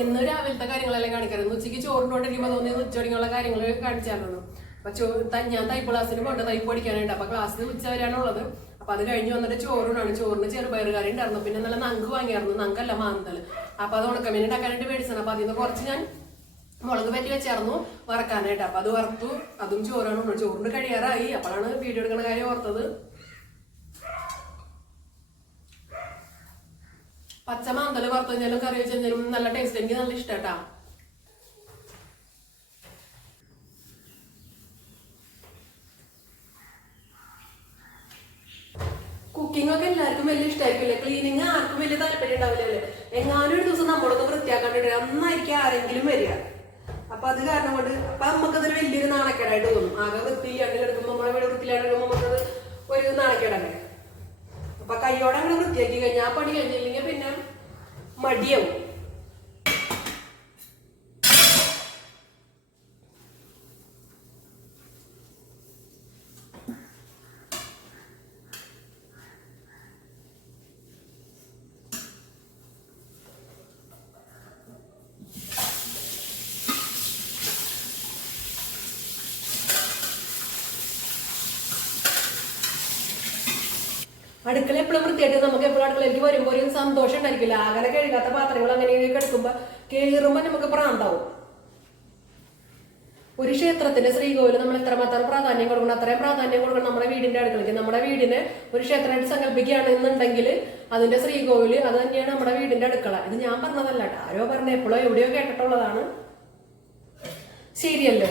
എന്ന് രാവിലത്തെ കാര്യങ്ങളെല്ലാം കാണിക്കാറ്? ഉച്ചയ്ക്ക് ചോറിനോണ്ടിരിക്കുമ്പോൾ തോന്നിയത് ഉച്ചയോടിങ്ങുള്ള കാര്യങ്ങൾ കാണിച്ചായിരുന്നു. അപ്പൊ ചോ ഞാൻ തൈപ്പ് ക്ലാസ്സിന് പോകണ്ട തൈപ്പ് പഠിക്കാനായിട്ട് അപ്പൊ ക്ലാസ്സിൽ ഉച്ച വരെയാണ് ഉള്ളത്. അപ്പൊ അത് കഴിഞ്ഞ് വന്നിട്ട് ചോറിനാണ് ചോറിന് ചെറുപയർ കറി ഉണ്ടായിരുന്നു. പിന്നെ നല്ല നങ്ക് വാങ്ങിയായിരുന്നു. നങ്കല്ല മാന്തൽ അപ്പൊ അത് ഉണക്കമീൻ ഉണ്ടാക്കാനായിട്ട് മേടിച്ചാണ് അപ്പൊ അതിൽ നിന്ന് കുറച്ച് ഞാൻ മുളക് പറ്റി വെച്ചായിരുന്നു വറക്കാനായിട്ട്. അപ്പൊ അത് വറുത്തു. അതും ചോറാണ്. ചോറിന് കഴിയാറായി. അപ്പോഴാണ് വീഡിയോ എടുക്കുന്ന കാര്യം ഓർത്തത്. പച്ച മാന്തൽ വറുത്ത് കഴിഞ്ഞാലും കറി വെച്ച് കഴിഞ്ഞാലും നല്ല ടേസ്റ്റ് എനിക്ക് നല്ല ഇഷ്ടട്ടാ. കുക്കിംഗ് ഒക്കെ എല്ലാവർക്കും വലിയ ഇഷ്ടമായിരിക്കില്ലേ ക്ലീനിങ് ആർക്കും വലിയ താല്പര്യം ഉണ്ടാവില്ലല്ലേ? എങ്ങാനും ഒരു ദിവസം നമ്മളൊന്ന് വൃത്തിയാക്കാണ്ടിട്ട് അന്നായിരിക്കും ആരെങ്കിലും വരിക. അപ്പൊ അത് കാരണം കൊണ്ട് അപ്പൊ നമുക്ക് അതൊരു വലിയൊരു നാണക്കേടായിട്ട് തോന്നും. ആകെ വൃത്തിയില്ലാണ്ട് കിടക്കുമ്പോൾ നമ്മളെ വീട് വൃത്തിയില്ലാണ്ട് കിടക്കുമ്പോൾ നമുക്കത് ഒരു നാണക്കേടല്ലേ? അപ്പൊ കൈയോടെ അങ്ങനെ വൃത്തിയാക്കി കഴിഞ്ഞാൽ ആ പണി കഴിഞ്ഞില്ലെങ്കിൽ പിന്നെ മടിയാവും. അടുക്കള എപ്പോഴും വൃത്തിയായിട്ട് നമുക്ക് എപ്പോഴും അടുക്കളയിലേക്ക് വരുമ്പോൾ ഒരു സന്തോഷം ഉണ്ടായിരിക്കില്ല. അങ്ങനെ കഴുകാത്ത പാത്രങ്ങൾ അങ്ങനെ കിടക്കുമ്പോ കേറുമ്പോ നമുക്ക് പ്രാന്താവും. ഒരു ക്ഷേത്രത്തിന്റെ ശ്രീകോവിൽ നമ്മൾ എത്രമാത്രം പ്രാധാന്യം കൊടുക്കണം അത്രയും പ്രാധാന്യം കൊടുക്കണം നമ്മുടെ വീടിന്റെ അടുക്കളയ്ക്ക്. നമ്മുടെ വീടിനെ ഒരു ക്ഷേത്രമായിട്ട് സങ്കല്പിക്കുകയാണെന്നുണ്ടെങ്കിൽ അതിന്റെ ശ്രീകോവിൽ അത് തന്നെയാണ് നമ്മുടെ വീടിന്റെ അടുക്കള. ഇത് ഞാൻ പറഞ്ഞതല്ലട്ടോ ആരോ പറഞ്ഞ എപ്പോഴോ എവിടെയോ കേട്ടിട്ടുള്ളതാണ്. ശരിയല്ലേ?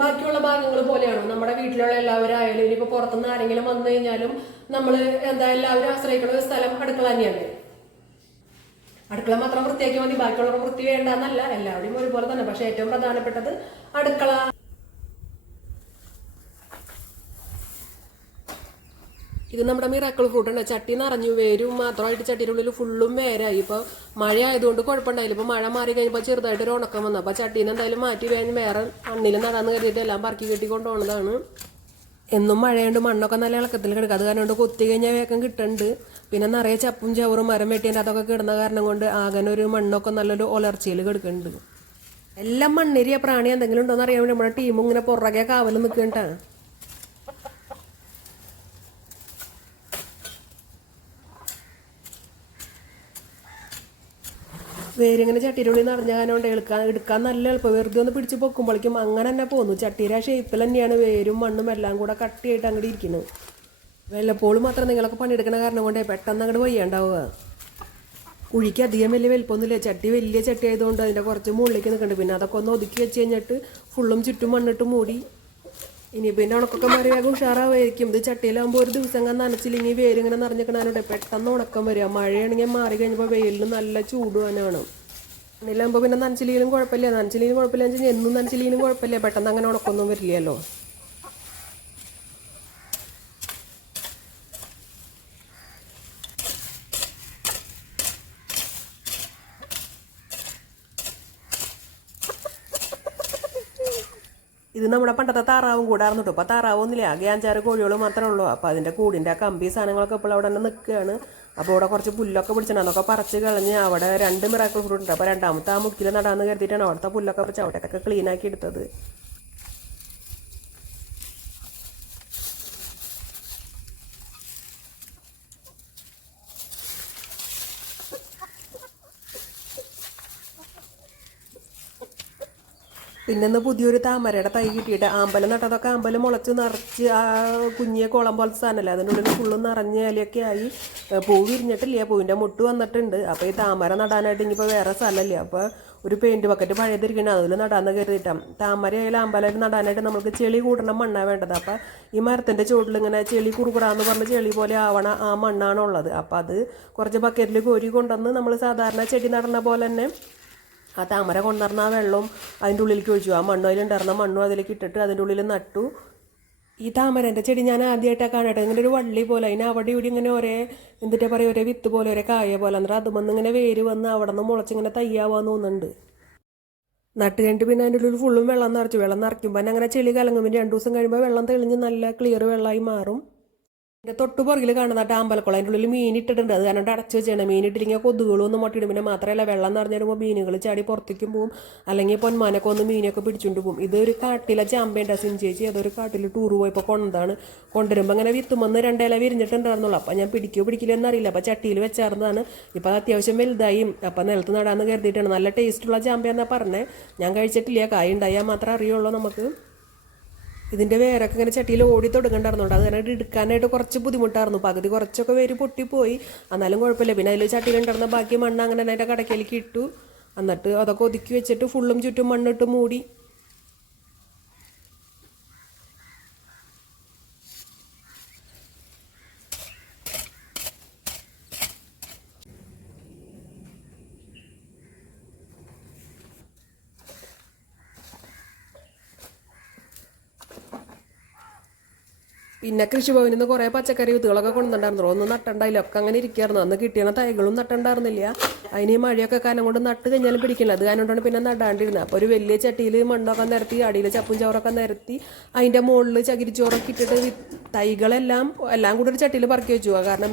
ബാക്കിയുള്ള ഭാഗങ്ങൾ പോലെയാണ്? നമ്മുടെ വീട്ടിലുള്ള എല്ലാവരും ആയാലും ഇനിയിപ്പോൾ പുറത്തുനിന്ന് ആരെങ്കിലും വന്നു കഴിഞ്ഞാലും നമ്മൾ എന്താ എല്ലാവരും ആശ്രയിക്കുന്ന ഒരു സ്ഥലം അടുക്കള തന്നെയല്ലേ? അടുക്കള മാത്രം വൃത്തിയാക്കി മതി ബാക്കിയുള്ളവർ വൃത്തി വേണ്ടെന്നല്ല എല്ലാവരും ഒരുപോലെ തന്നെ. പക്ഷെ ഏറ്റവും പ്രധാനപ്പെട്ടത് അടുക്കള ഇത് നമ്മുടെ മിറാക്കിൾ ഉണ്ട് ചട്ടി നിറഞ്ഞു വേരും. മാത്രമായിട്ട് ചട്ടിയുടെ ഉള്ളിൽ ഫുള്ളും വേരായി. ഇപ്പൊ മഴ ആയതുകൊണ്ട് കുഴപ്പമുണ്ടായില്ല. ഇപ്പൊ മഴ മാറി കഴിഞ്ഞപ്പോൾ ചെറുതായിട്ട് ഒരു ഉണക്കം വന്നു. അപ്പൊ ചട്ടീനെ എന്തായാലും മാറ്റി വേഗം വേറെ മണ്ണിൽ നടാന്ന് കരുതിയിട്ട് എല്ലാം പറക്കി കെട്ടി കൊണ്ടുപോകുന്നതാണ് എന്നും മഴയുണ്ട് മണ്ണൊക്കെ നല്ല ഇളക്കത്തിൽ കിടക്കുക അത് കാരണം കൊണ്ട് കൊത്തി കഴിഞ്ഞാൽ വേഗം കിട്ടുന്നുണ്ട് പിന്നെ നിറയെ ചപ്പും ചവറും മരം വെട്ടിയതിന്റെ അതൊക്കെ കിടന്ന കാരണം കൊണ്ട് ആകെ ഒരു മണ്ണൊക്കെ നല്ലൊരു ഒലർച്ചയിൽ കിടക്കുന്നുണ്ട്. എല്ലാം മണ്ണിരിയ. പ്രാണി എന്തെങ്കിലും ഉണ്ടോ അറിയാൻ വേണ്ടി നമ്മുടെ ടീമും ഇങ്ങനെ പുറകെ കാവൽ നിൽക്കണ്ടാ വേരിങ്ങനെ ചട്ടിയുടെ ഉള്ളിൽ നിറഞ്ഞ കാരണം എടുക്കാൻ എടുക്കാൻ നല്ല എളുപ്പം. വെറുതെ ഒന്ന് പിടിച്ച് പൊക്കുമ്പോഴേക്കും അങ്ങനെ തന്നെ പോകുന്നു ചട്ടിയുടെ ഷേപ്പിൽ തന്നെയാണ് വേരും മണ്ണും എല്ലാം കൂടെ കട്ടിയായിട്ട് അങ്ങോട്ട് ഇരിക്കുന്നത് വല്ലപ്പോഴും മാത്രം നിങ്ങളൊക്കെ പണിയെടുക്കണ കാരണം കൊണ്ടേ പെട്ടെന്ന് അങ്ങോട്ട് വയ്യാണ്ടാവുക. കുഴിക്ക് അധികം വലിയ വലിപ്പമൊന്നുമില്ല. ചട്ടി വലിയ ചട്ടി ആയതുകൊണ്ട് അതിന്റെ കുറച്ച് മുകളിലേക്ക് നിൽക്കുന്നുണ്ട് പിന്നെ അതൊക്കെ ഒന്ന് ഒതുക്കി വെച്ച് കഴിഞ്ഞിട്ട് ഫുള്ളും ചുറ്റും മണ്ണിട്ട് മൂടി ഇനി പിന്നെ ഉണക്കൊക്കെ മാറി വേഗം ഉഷാറാവായിരിക്കും. ഇത് ചട്ടിയിലാകുമ്പോൾ ഒരു ദിവസം അങ്ങനെ നനച്ചില്ലെങ്കിൽ വേരിങ്ങനെ നിറഞ്ഞിക്കണാനോടെ പെട്ടെന്ന് ഉണക്കം വരിക മഴയാണെങ്കിൽ മാറി കഴിഞ്ഞപ്പോൾ വെയിലിന് നല്ല ചൂടുവാനാണ് മണ്ണിലാകുമ്പോൾ പിന്നെ നനച്ചില്ലെങ്കിലും കുഴപ്പമില്ല. നനച്ചില്ലെങ്കിലും കുഴപ്പമില്ല എന്നും നനച്ചില്ലെങ്കിലും കുഴപ്പമില്ല. പെട്ടെന്ന് അങ്ങനെ ഉണക്കൊന്നും വരില്ലല്ലോ. ഇത് നമ്മുടെ പണ്ടത്തെ താറാവും കൂടായിരുന്നു കേട്ടോ അപ്പോൾ താറാവൊന്നുമില്ല ആകെ അഞ്ചാറ് കോഴികൾ മാത്രമേ ഉള്ളൂ അപ്പോൾ അതിന്റെ കൂടിന്റെ ആ കമ്പി സാധനങ്ങളൊക്കെ ഇപ്പോൾ അവിടെ തന്നെ നിൽക്കുകയാണ് അപ്പോൾ അവിടെ കുറച്ച് പുല്ലൊക്കെ പിടിച്ചിട്ടുണ്ട്. അതൊക്കെ പറിച്ച് കളഞ്ഞ് അവിടെ രണ്ട് മിറാക്കിൾ ഫ്രൂട്ട് ഉണ്ട്. അപ്പോൾ രണ്ടാമത്തെ ആ മുക്കിൽ നടാന്ന് കരുതിയിട്ടാണ് അവിടുത്തെ പുല്ലൊക്കെ പറിച്ച് അവിടെയൊക്കെ ക്ലീനാക്കി എടുത്തത്. പിന്നെന്ന് പുതിയൊരു താമരയുടെ തൈ കിട്ടിയിട്ട് ആമ്പലം നട്ടതൊക്കെ ആമ്പലം മുളച്ച് നിറച്ച് ആ കുഞ്ഞിയ കുളം പോലത്തെ സാധനമല്ലേ? അതിന്റെ ഉള്ളിൽ ഫുള്ളും നിറഞ്ഞ ഇലയൊക്കെ ആയി. പൂ വിരിഞ്ഞിട്ടില്ല പൂവിന്റെ മുട്ട് വന്നിട്ടുണ്ട്. അപ്പോൾ ഈ താമര നടാനായിട്ട് ഇനിയിപ്പോൾ വേറെ സ്ഥലമില്ല? അപ്പോൾ ഒരു പെയിന്റ് ബക്കറ്റ് പഴയതിരിക്കണം അതിൽ നടാന്ന് കരുതിയിട്ടാണ് താമര ആയാലും അമ്പലമായിട്ട് നടാനായിട്ട് നമുക്ക് ചെളി കൂടണം മണ്ണാണ് വേണ്ടത്. അപ്പോൾ ഈ മരത്തിന്റെ ചുവട്ടിൽ ഇങ്ങനെ ചെളി കുറുകുടാന്ന് പറഞ്ഞ് ചെളി പോലെ ആവണ ആ മണ്ണാണുള്ളത്. അപ്പോൾ അത് കുറച്ച് ബക്കറ്റിൽ കോരി കൊണ്ടുവന്ന് നമ്മൾ സാധാരണ ചെടി നടന്ന പോലെ തന്നെ ആ താമര കൊണ്ടുവന്ന ആ വെള്ളവും അതിന്റെ ഉള്ളിലേക്ക് ഒഴിച്ചു. ആ മണ്ണും അതിലുണ്ടായിരുന്ന മണ്ണും അതിലേക്ക് ഇട്ടിട്ട് അതിന്റെ ഉള്ളിൽ നട്ടു. ഈ താമരന്റെ ചെടി ഞാൻ ആദ്യമായിട്ടാണ് കാണട്ടെ ഇങ്ങനെ ഒരു വള്ളി പോലെ അതിന് അവിടെ ഇവിടെ ഇങ്ങനെ ഒരേ എന്തിട്ടാ പറയുക ഒരേ വിത്ത് പോലെ ഒരേ കായ പോലെ. എന്നിട്ട് അത് വന്ന് ഇങ്ങനെ വേര് വന്ന് അവിടെ നിന്ന് മുളച്ചിങ്ങനെ തയ്യാവാന്ന് തോന്നുന്നുണ്ട്. നട്ട് കഴിഞ്ഞിട്ട് പിന്നെ അതിന്റെ ഉള്ളിൽ ഫുള്ളും വെള്ളം നിറച്ചു. വെള്ളം നിറയ്ക്കുമ്പോൾ അങ്ങനെ ചെളി കലങ്ങുമ്പോൾ രണ്ട് ദിവസം കഴിയുമ്പോൾ വെള്ളം തെളിഞ്ഞ് നല്ല ക്ലിയർ വെള്ളമായി മാറും. എന്റെ തൊട്ട് പുറകിൽ കാണുന്ന ടാമ്പലക്കുളം. അതിന്റെ ഉള്ളിൽ മീൻ ഇട്ടിട്ടുണ്ട്. അത് കാരണം അടച്ചു വെച്ചാണ് മീൻ ഇട്ടില്ലെങ്കിൽ കൊതുകുകളൊന്നും മുട്ടയിടും. പിന്നെ മാത്രമല്ല വെള്ളം നിറഞ്ഞു വരുമ്പോൾ മീനുകൾ ചാടി പുറത്തേക്കും പോകും അല്ലെങ്കിൽ പൊന്മാനൊക്കെ ഒന്ന് മീനൊക്കെ പിടിച്ചുകൊണ്ട് പോകും ഇതൊരു കാട്ടിലെ ചാമ്പേന്റെ സിൻ ചേച്ചി. അതൊരു കാട്ടിൽ ടൂർ പോയപ്പോൾ കൊണ്ടതാണ് കൊണ്ടുവരുമ്പോൾ അങ്ങനെ വിത്തുമെന്ന് രണ്ടില വിരിഞ്ഞിട്ടുണ്ടായിരുന്നുള്ളൂ. അപ്പം ഞാൻ പിടിക്കോ പിടിക്കില്ല എന്നറിയില്ല. അപ്പം ചട്ടിയിൽ വെച്ചാർന്നതാണ് ഇപ്പം അത് അത്യാവശ്യം വലുതായി. അപ്പം നിലത്ത് നടാന്ന് കരുതിയിട്ടാണ്. നല്ല ടേസ്റ്റുള്ള ചാമ്പയെന്നാണ് പറഞ്ഞത് ഞാൻ കഴിച്ചിട്ടില്ല. കായ ഉണ്ടായാൽ മാത്രമേ അറിയുള്ളൂ നമുക്ക്. ഇതിന്റെ വേരൊക്കെ ഇങ്ങനെ ചട്ടിയിൽ ഓടി തുടങ്ങണ്ടായിരുന്നുണ്ട് അത് കാരണം എടുക്കാനായിട്ട് കുറച്ച് ബുദ്ധിമുട്ടായിരുന്നു. പകുതി കുറച്ചൊക്കെ വേര് പൊട്ടിപ്പോയി. എന്നാലും കുഴപ്പമില്ല. പിന്നെ അതിൽ ചട്ടിയിലുണ്ടായിരുന്ന ബാക്കി മണ്ണ് അങ്ങനെ അതിന്റെ കടക്കയിലേക്ക് ഇട്ടു. എന്നിട്ട് അതൊക്കെ ഒതുക്കി വെച്ചിട്ട് ഫുള്ളും ചുറ്റും മണ്ണിട്ട് മൂടി. പിന്നെ കൃഷി കൃഷിഭവനിൽ നിന്ന് കുറേ പച്ചക്കറി വിത്തുകളൊക്കെ കൊണ്ടുണ്ടായിരുന്നു ഒന്നും നട്ടുണ്ടായില്ല. ഒക്കെ അങ്ങനെ ഇരിക്കുകയായിരുന്നു അന്ന് കിട്ടിയ തൈകളും നട്ടുണ്ടായിരുന്നില്ല. അതിന് ഈ മഴയൊക്കെ കാരണം കൊണ്ട് നട്ട് കഴിഞ്ഞാലും പിടിക്കില്ല. അത് കാരണം പിന്നെ നടാണ്ടിരുന്നത് അപ്പോൾ ഒരു വലിയ ചട്ടിയിൽ മണ്ണൊക്കെ നിരത്തി അടിയിൽ ചപ്പും ചോറൊക്കെ നിരത്തി അതിന്റെ മുകളിൽ ചകിരിച്ചോറൊക്കെ ഇട്ടിട്ട് തൈകളെല്ലാം എല്ലാം കൂടി ഒരു ചട്ടിയിൽ പറക്കി വെച്ചു. കാരണം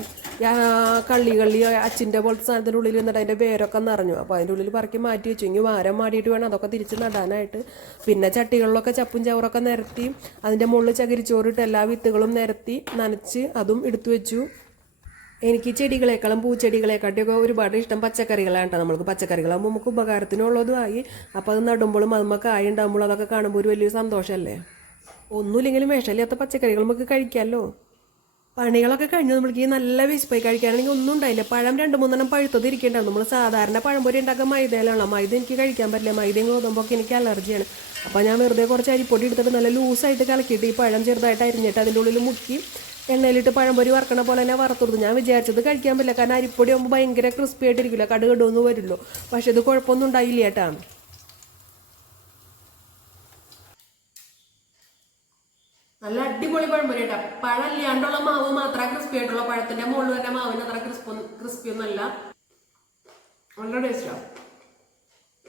കള്ളി കള്ളി അച്ചിന്റെ പോലത്തെ സാധനത്തിന്റെ ഉള്ളിൽ നിന്നിട്ട് അതിന്റെ വേരൊക്കെ നിറഞ്ഞു. അപ്പോൾ അതിന്റെ ഉള്ളിൽ പറക്കി മാറ്റി വെച്ചു. ഇനി വാരം മാടിയിട്ട് വേണം അതൊക്കെ തിരിച്ച് നടാനായിട്ട്. പിന്നെ ചട്ടികളിലൊക്കെ ചപ്പും ചവറൊക്കെ നിരത്തി അതിന്റെ മുകളിൽ ചകിരിച്ചോറിട്ട് എല്ലാ വിത്തുകളും നിരത്തി നനച്ച് അതും എടുത്തു വെച്ചു. എനിക്ക് ചെടികളെക്കാളും പൂച്ചെടികളെക്കാട്ടിയൊക്കെ ഒരുപാട് ഇഷ്ടം പച്ചക്കറികളാണ് കേട്ടോ. നമ്മൾക്ക് പച്ചക്കറികളാകുമ്പോൾ നമുക്ക് ഉപകാരത്തിനുള്ളതുമായി. അപ്പോൾ അത് നടുമ്പോഴും അതുമ്പോൾ കായ ഉണ്ടാകുമ്പോഴും അതൊക്കെ കാണുമ്പോൾ ഒരു വലിയ സന്തോഷമല്ലേ? ഒന്നുമില്ലെങ്കിലും വിഷമില്ലാത്ത പച്ചക്കറികൾ നമുക്ക് കഴിക്കാമല്ലോ പണികളൊക്കെ കഴിഞ്ഞ് നമ്മൾക്ക് ഈ നല്ല വിശപ്പായി കഴിക്കാനാണെങ്കിൽ ഒന്നും ഉണ്ടായില്ല. പഴം രണ്ട് മൂന്നെണ്ണം പഴുത്തത് ഇരിക്കേണ്ടാവും നമ്മൾ സാധാരണ പഴംപൊരി ഉണ്ടാക്കാൻ മൈദയിലാണ്. മൈദ എനിക്ക് കഴിക്കാൻ പറ്റില്ല. മൈദയും ഗോതമ്പൊക്കെ എനിക്ക് അലർജിയാണ്. അപ്പോൾ ഞാൻ വെറുതെ കുറച്ച് അരിപ്പൊടി എടുത്തിട്ട് നല്ല ലൂസായിട്ട് കലക്കിയിട്ട് ഈ പഴം ചെറുതായിട്ട് അരിഞ്ഞിട്ട് അതിന്റെ ഉള്ളിൽ മുക്കി എണ്ണയിലിട്ട് പഴംപൊരി വറക്കണ പോലെ തന്നെ വറുത്തുകൊടുത്തു ഞാൻ വിചാരിച്ചത് കഴിക്കാൻ പറ്റില്ല. കാരണം അരിപ്പൊടി ആകുമ്പോൾ ഭയങ്കര ക്രിസ്പി ആയിട്ടിരിക്കില്ല കടുകടുവൊന്നും വരുള്ളൂ. പക്ഷെ ഇത് കുഴപ്പമൊന്നും ഉണ്ടായില്ല കേട്ടാ. നല്ല അടിപൊളി പഴംപൊരി കേട്ടോ. പഴമില്ലാണ്ടുള്ള മാവ് മാത്രമേ ക്രിസ്പി ആയിട്ടുള്ള പഴത്തിന്റെ മുകളിൽ തന്നെ മാവിന് അത്ര ക്രിസ്പ് ക്രിസ്പി ഒന്നല്ല നല്ല ടേസ്റ്റാണ്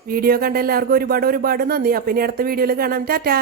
വീഡിയോ കണ്ട എല്ലാവർക്കും ഒരുപാട് ഒരുപാട് നന്ദി. അപ്പം ഇനി അടുത്ത വീഡിയോയിൽ കാണാം. ടാറ്റാ.